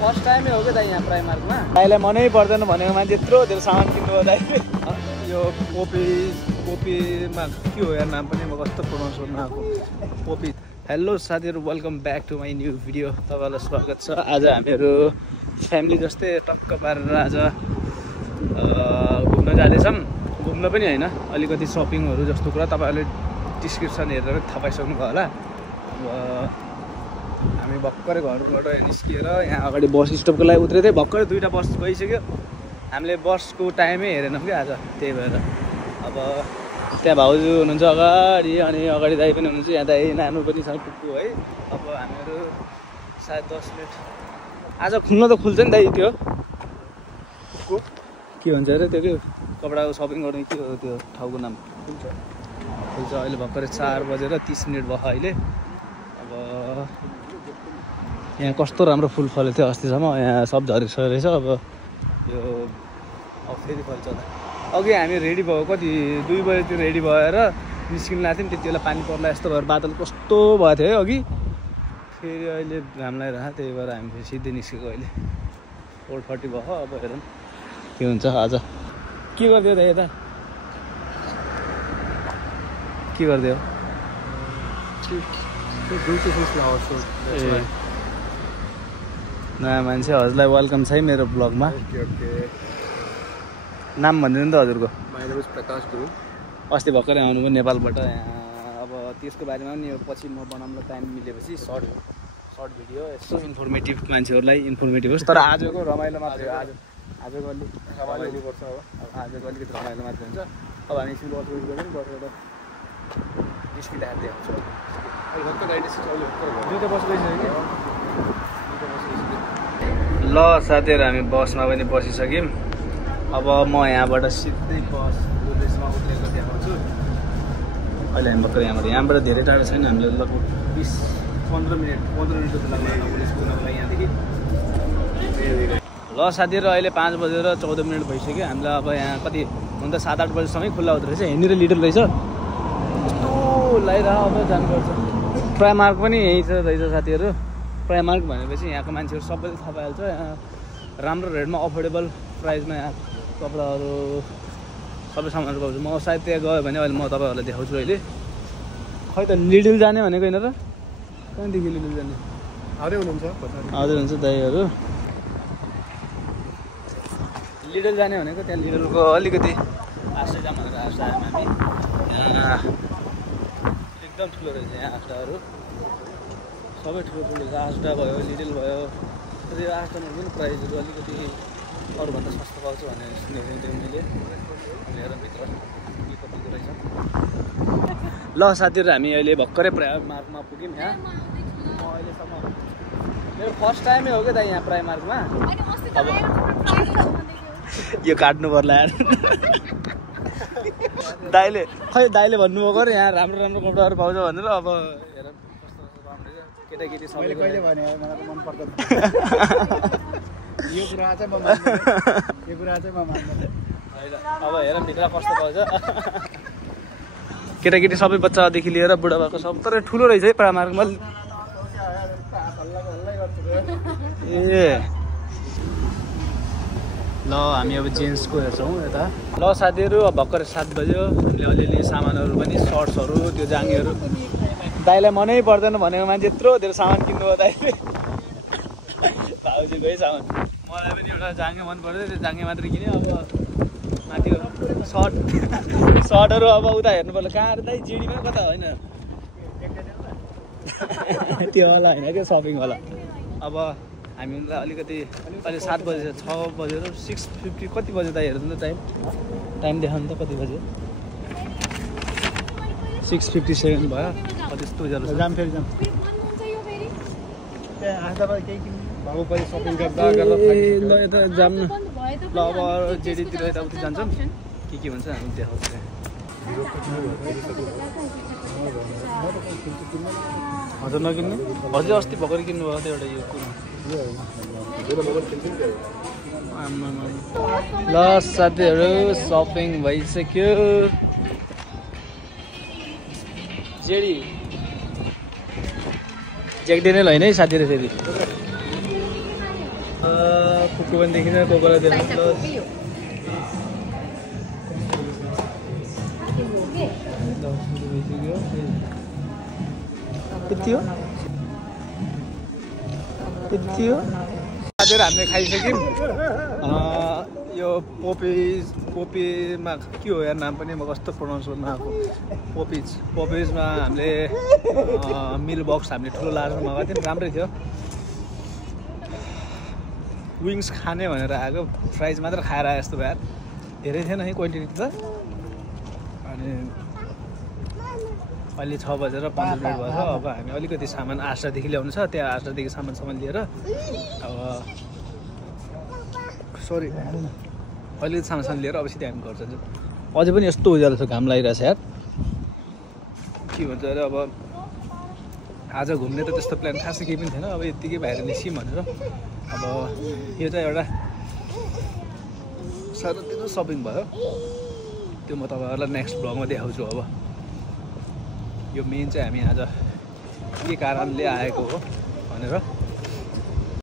first टाइमै हो क्या दाइ यहाँ प्राइमार्कमा दाइलाई मनै पर्दैन भनेको मान्छे यत्रो धेरै सामान किन्नुभयो दाइले यो कोपीमा के हो यार नाम पनि म कस्तो प्रोनाउन्स गर्नु आएको कोपी हेलो साथीहरू welcome back to my new video तपाईँलाई स्वागत छ आज हामीहरू फ्यामिली जस्तै टक्क पारेर आज घुम्न जाँदैछौँ घुम्न पनि होइन अलिकति सपिङहरू जस्तो कुरा तपाईँहरूले डिस्क्रिप्सन हेरेर थाहा पाइसक्नुभयो होला हामी भर्खरै घरबाट निस्किएर यहाँ अगाडि बस स्टपको लागि उत्रेको थिएँ भर्खरै दुईवटा बस गइसक्यो हामीले बसको टाइमै हेरेनौँ कि आज त्यही भएर अब त्यहाँ भाउजू हुनुहुन्छ अगाडि अनि अगाडि दाइ पनि हुनुहुन्छ यहाँ दाइ नानु पनि छ कुक्कु है अब हामीहरू सायद 10 मिनट आज खुल्न त खुल्छ नि दाइ त्यो के भन्छ अरे त्यो के कपडाको सपिङ गर्ने के हो त्यो ठाउँको नाम खुल्छ अहिले भर्खरै 4 बजेर 30 मिनट भयो अहिले अब यहाँ कस्तो राम्रो फुल फलेको थियो अस्तिसम्म यहाँ सब झरिसकेको रहेछ अब यो अब फेरि फल्छ त अघि हामी रेडी भयो कति 2 बजेतिर रेडी भएर निस्किनु लाग्थ्यौँ त्यति बेला पानी पर्ला यस्तो भएर बादल कस्तो भएको थियो है अघि फेरि अहिले घाम लगाइरहेको त्यही भएर हामी फेरि सिधै निस्केको अहिले 4:30 भयो अब हेरौँ के हुन्छ आज के गरिदियो त यता के गरिदियो नयाँ मान्छे हजुरलाई वेलकम छ है मेरो ब्लगमा नाम भनिदिनु नि त हजुरको प्रकाश गुरु अस्ति भर्खरै आउनुभयो नेपालबाट यहाँ अब त्यसको बारेमा पनि पछि म बनाउन टाइम मिलेपछि सर्ट भिडियो यस्तो इन्फर्मेटिभ मान्छेहरूलाई इन्फर्मेटिभ होस् तर आजको रमाइलो मात्रै हो आजको अलिक रमाइलो पर्छ अब आजको अलिकति रमाइलो मात्रै हुन्छ अब हामी एकछिन बसबाट बसेर निस्किँदाखेरि देखाउँछु दुईवटा बस गइसक्यो ल साथीहरू हामी बसमा पनि बसिसक्यौँ अब म यहाँबाट सिधै बस गोदरेजमा उत्रेको देखाउँछु अहिले हामी भर्खर यहाँबाट धेरै टाढो छैन हामीले लगभग 15 मिनट जस्तो लाग्छ स्कुलमा यहाँदेखि ल साथीहरू अहिले 5 बजेर 14 मिनट भइसक्यो हामीलाई अब यहाँ कति हुन त 7-8 बजीसम्मै खुल्ला हुँदो रहेछ यहाँनिर लिटल रहेछ कस्तो लगाइरह अब जानुपर्छ प्राइमार्क पनि यहीँ छ रहेछ साथीहरू प्राइमार्क भनेपछि यहाँको मान्छेहरू सबैले थाहा पाइहाल्छ यहाँ राम्रो रेटमा अफोर्डेबल प्राइसमा यहाँ कपडाहरू सबै सामानहरू पाउँछ म सायद त्यहाँ गयो भने अहिले म तपाईँहरूलाई देखाउँछु अहिले खै त लिडल जाने भनेको होइन र कहाँदेखि लिडल जाने हजुर हुन्छ दाइहरू लिडल जाने भनेको त्यहाँ लिडलको अलिकति आस्था जाम भनेर आस्था आयौँ हामी यहाँ एकदम ठुलो रहेछ यहाँ आस्टाहरू सबै ठुलो छ आस्टा भयो लिडल भयो यो आस्टामा पनि प्राइसहरू अलिकति अरूभन्दा सस्तो पाउँछ भनेर सुनेको थिएँ मैले हेर भित्र के कतिको रहेछ ल साथीहरू हामी अहिले भर्खरै प्राइमार्कमा पुग्यौँ यहाँ म अहिलेसम्म मेरो फर्स्ट टाइमै हो क्या दाइ यहाँ प्राइमार्कमा अब यो काट्नु पर्ला दाइले भन्नुभएको र यहाँ राम्रो राम्रो कपडाहरू पाउँछ भनेर अब हेर केटाकेटी सबैले कहिले भने मलाई त मन पर्दैन यो कुरा चाहिँ म मान्दैन अब हेर भित्र कस्तो पाउँछ केटाकेटी सबै बच्चादेखि लिएर बुढाबाको सब तर ठुलो रहेछ है प्राइमार्कमा ए ल हामी अब जेन्ट्सको हेर्छौँ यता ल साथीहरू अब भर्खर 7 बज्यो हामीले अलिअलि सामानहरू पनि सर्ट्सहरू त्यो जाङ्गीहरू दाइलाई मनै पर्दैन भनेको मान्छे यत्रो धेरै सामान किन्नुभयो दाइले भाउजूको है सामान मलाई पनि एउटा जाङ्गे मन पर्यो त्यो जाङ्गे मात्रै किन्यो अब माथि सर्टहरू अब उता हेर्नु पर्छ कहाँ अरे दाइ जिडीमा कता होइन त्यो होला होइन क्या सपिङ होला अब हामीलाई अलिकति अहिले 7 बजे 6 बजेर 6:50 कति बजे दाइ हेर्नु त टाइम देखाउनु त कति बज्यो 6:57 भयो त्यस्तो जाम फेरि जाम बाबु पनि सपिङ गर्दा ल यता जाम न ल अब जेडीतिर यताउति जान्छौँ के हुन्छ हामी देखाउँछ हजुर नकिन्ने हजुर अस्ति भर्खर किन्नुभयो त एउटा यो कुन ल साथीहरू सपिङ भइसक्यो जेडी ज्याक डेनियल होइन है साथीहरू फेरि कुकु पनि देखिन्छ कोकोलाई देख्नु यति हो आज हामीले खाइसक्यौँ यो पोपीमा के हो यार नाम पनि म कस्तो प्रोनाउन्स गर्नु आएको पोपिजमा हामीले मिल बक्स हामीले ठुलो लार्जमा मगाएको थियौँ राम्रै थियो विङ्स खाने भनेर आएको फ्राइज मात्र खाएर आए जस्तो भयो धेरै थिएन है क्वान्टिटी त अनि अहिले 6 बजेर 15 मिनट भयो अब हामी अलिकति सामान आश्रादेखि ल्याउनु छ त्यहाँ आश्रादेखि सामान लिएर अब सरी अलिकति सामान लिएर अब सिधै हामी घर जान्छौँ अझै पनि यस्तो उज्यालो छ घाम लागिरहेछ यार के भन्छ अरे अब आज घुम्ने त त्यस्तो प्लान खासै केही पनि थिएन अब यत्तिकै बाहिर निस्क्यौँ भनेर अब यो चाहिँ एउटा सानोतिनो सपिङ भयो त्यो म तपाईँहरूलाई नेक्स्ट भ्लगमा देखाउँछु अब यो मेन चाहिँ हामी आज के कारणले आएको हो भनेर